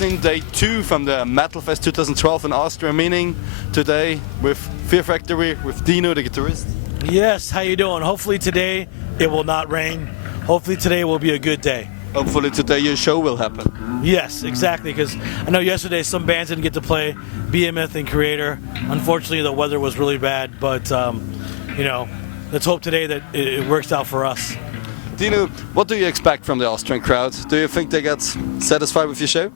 in day 2 from the Metal Fest 2012 in Austria, meaning today with Fear Factory, with Dino, the guitarist. Yes, how you doing? Hopefully today it will not rain. Hopefully today will be a good day. Hopefully today your show will happen. Yes, exactly, because I know yesterday some bands didn't get to play, Behemoth and Creator. Unfortunately, the weather was really bad, but, you know, let's hope today that it works out for us. Dino, what do you expect from the Austrian crowd? Do you think they get satisfied with your show?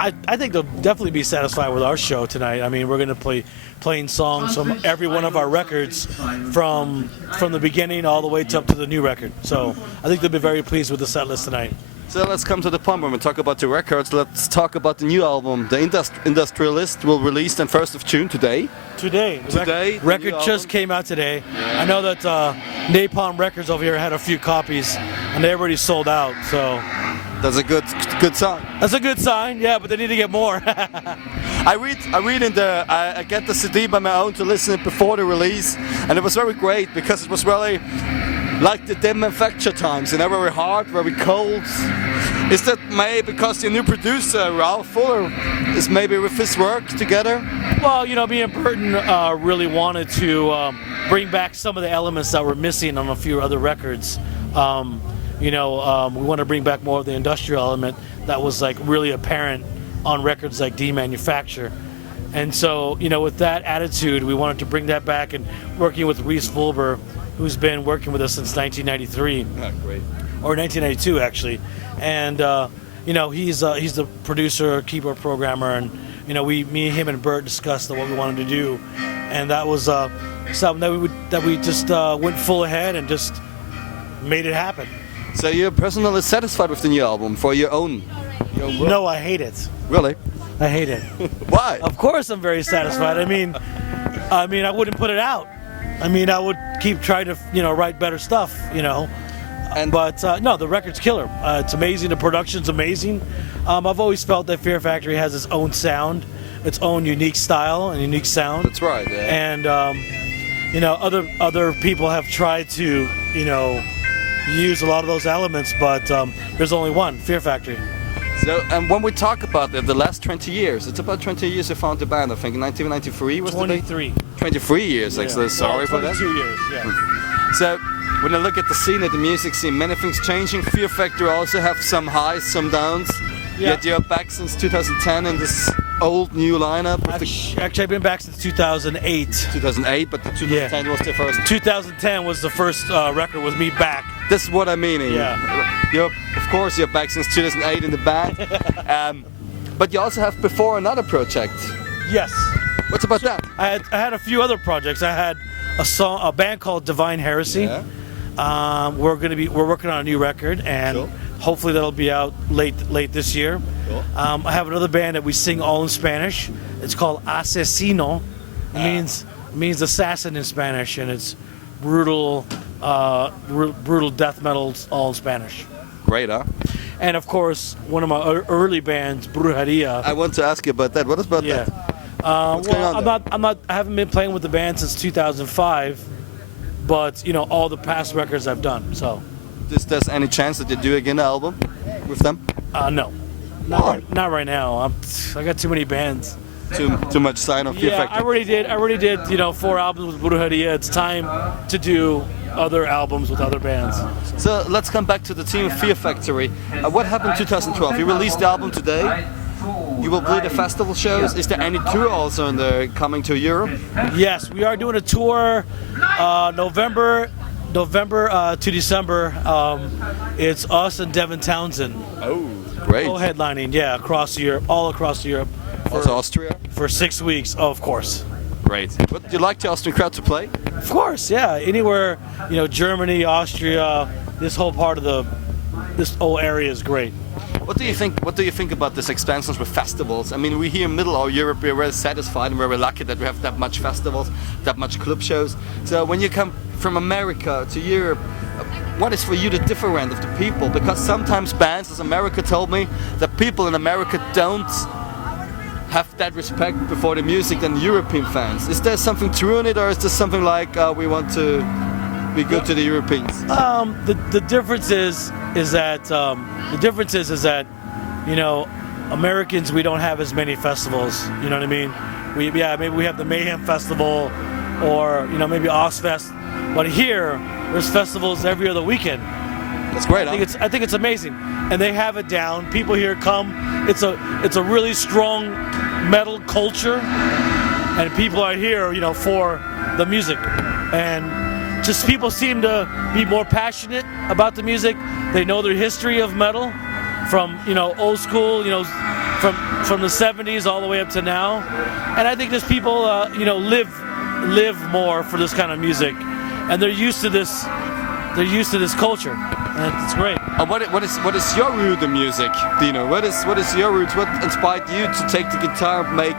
I think they'll definitely be satisfied with our show tonight. I mean, we're going to playing songs from every one of our records from the beginning all the way up to the new record. So I think they'll be very pleased with the set list tonight. So let's come to the point when we talk about the records. Let's talk about the new album. The Industrialist will release on 1st of June today. Today. Record just came out today. Yeah. I know that Napalm Records over here had a few copies, and they already sold out. So that's a good sign. That's a good sign, yeah, but they need to get more. I read in the I get the CD by my own to listen it before the release, and it was very great because it was really like the Dim Manufacture times, you know, very hard, very cold. Is that maybe because your new producer, Ralph Fuller, is maybe with his work together? Well, you know, me and Burton really wanted to bring back some of the elements that were missing on a few other records. We want to bring back more of the industrial element that was like really apparent on records like D Manufacture. And so, you know, with that attitude, we wanted to bring that back, and working with Reese Fulber, who's been working with us since 1993. Great. Or 1992, actually. And, you know, he's the producer, keyboard programmer, and, you know, me, him, and Bert discussed what we wanted to do. And that was something that we just went full ahead and just made it happen. So you're personally satisfied with the new album for your own work? No, I hate it. Really? I hate it. Why? Of course I'm very satisfied. I mean, I wouldn't put it out. I mean, I would keep trying to, you know, write better stuff, you know. But no, the record's killer. It's amazing. The production's amazing. I've always felt that Fear Factory has its own sound, its own unique style and unique sound. That's right. Yeah. And you know, other people have tried to, you know, use a lot of those elements, but there's only one, Fear Factory. So, and when we talk about the last 20 years, it's about 20 years you found the band. I think in 1993 was 23. 23 years, actually. Yeah. Sorry for that. 22 years. Yeah. So, when I look at the scene, at the music scene, many things changing. Fear Factory also have some highs, some downs. Yeah. Yet you're back since 2010 in this old new lineup. Actually, I've been back since 2008. 2008, but 2010 was the first. 2010 was the first record with me back. This is what I mean. Yeah. Of course, you're back since 2008 in the band. But you also have before another project. Yes. What's about that? I had a few other projects. I had a band called Divine Heresy. Yeah. We're working on a new record, and cool. Hopefully that'll be out late this year. Cool. I have another band that we sing all in Spanish. It's called Asesino. It means assassin in Spanish, and it's brutal death metal all in Spanish. Great, huh? And of course, one of my early bands, Brujeria. I want to ask you about that. What is about that? What's going on there? I haven't been playing with the band since 2005, but you know, all the past records I've done. So, is there any chance that you do again an album with them? No, not right now. I got too many bands. Too much sign of Fear Factory. I already did. You know, 4 albums with Brujeria. It's time to do other albums with other bands. So let's come back to the team Fear Factory. What happened in 2012? You released the album today. You will play the festival shows. Is there any tour also coming to Europe? Yes, we are doing a tour November to December. It's us and Devin Townsend. Oh, great. Co-headlining, yeah, all across Europe. Also Austria? For 6 weeks, of course. Great. Would you like the Austrian crowd to play? Of course, yeah. Anywhere, you know, Germany, Austria, this whole area is great. What do you think about this expansions with festivals? I mean, we here in Middle Europe, we're very satisfied and we're very lucky that we have that much festivals, that much club shows. So when you come from America to Europe, what is for you the difference of the people? Because sometimes bands, as America told me, that people in America don't have that respect before the music than European fans. Is there something true in it, or is this something like we want to be good to the Europeans? The difference is that you know, Americans, we don't have as many festivals. You know what I mean? Maybe we have the Mayhem Festival, or maybe Ozfest. But here, there's festivals every other weekend. That's great. I think it's amazing, and they have it down. People here come. It's a really strong metal culture, and people are here, for the music, and just people seem to be more passionate about the music. They know their history of metal, from old school, from the 70s all the way up to now, and I think there's people live more for this kind of music, and they're used to this. They're used to this culture, and it's great. What is your root in music, Dino? What is your roots? What inspired you to take the guitar and make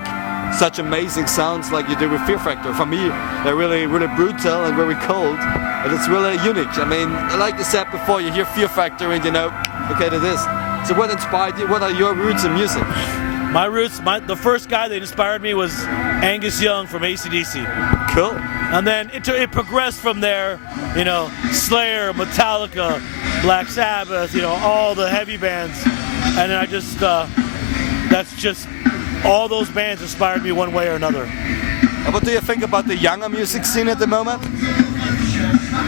such amazing sounds like you do with Fear Factor? For me, they're really brutal and very cold, but it's really unique. I mean, like you said before, you hear Fear Factor and okay, that is. So what inspired you? What are your roots in music? My roots, the first guy that inspired me was Angus Young from AC/DC. Cool. And then it progressed from there, Slayer, Metallica, Black Sabbath, all the heavy bands. And then that's just, all those bands inspired me one way or another. What do you think about the younger music scene at the moment?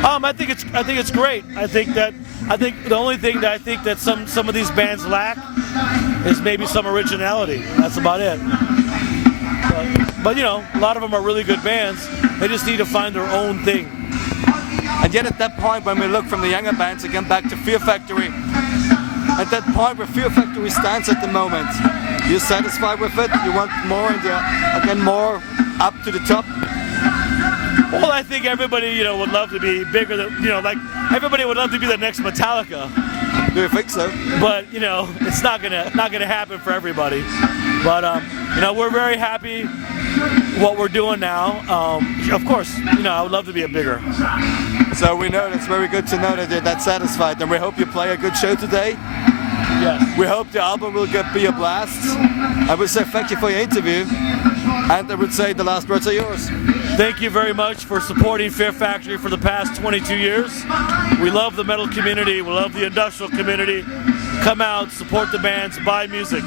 I think it's great. I think the only thing that I think that some of these bands lack is maybe some originality. That's about it. But a lot of them are really good bands. They just need to find their own thing. And yet at that point, when we look from the younger bands again back to Fear Factory, at that point where Fear Factory stands at the moment, you're satisfied with it? You want more and again more up to the top? Well, I think everybody, would love to be bigger than, like everybody would love to be the next Metallica. Do you think so? But it's not gonna happen for everybody. But we're very happy what we're doing now. Of course, I would love to be a bigger. So we know it's very good to know that you're that satisfied, and we hope you play a good show today. Yes. We hope the album will be a blast. I would say thank you for your interview, and I would say the last words are yours. Thank you very much for supporting Fear Factory for the past 22 years. We love the metal community. We love the industrial community. Come out, support the bands, buy music.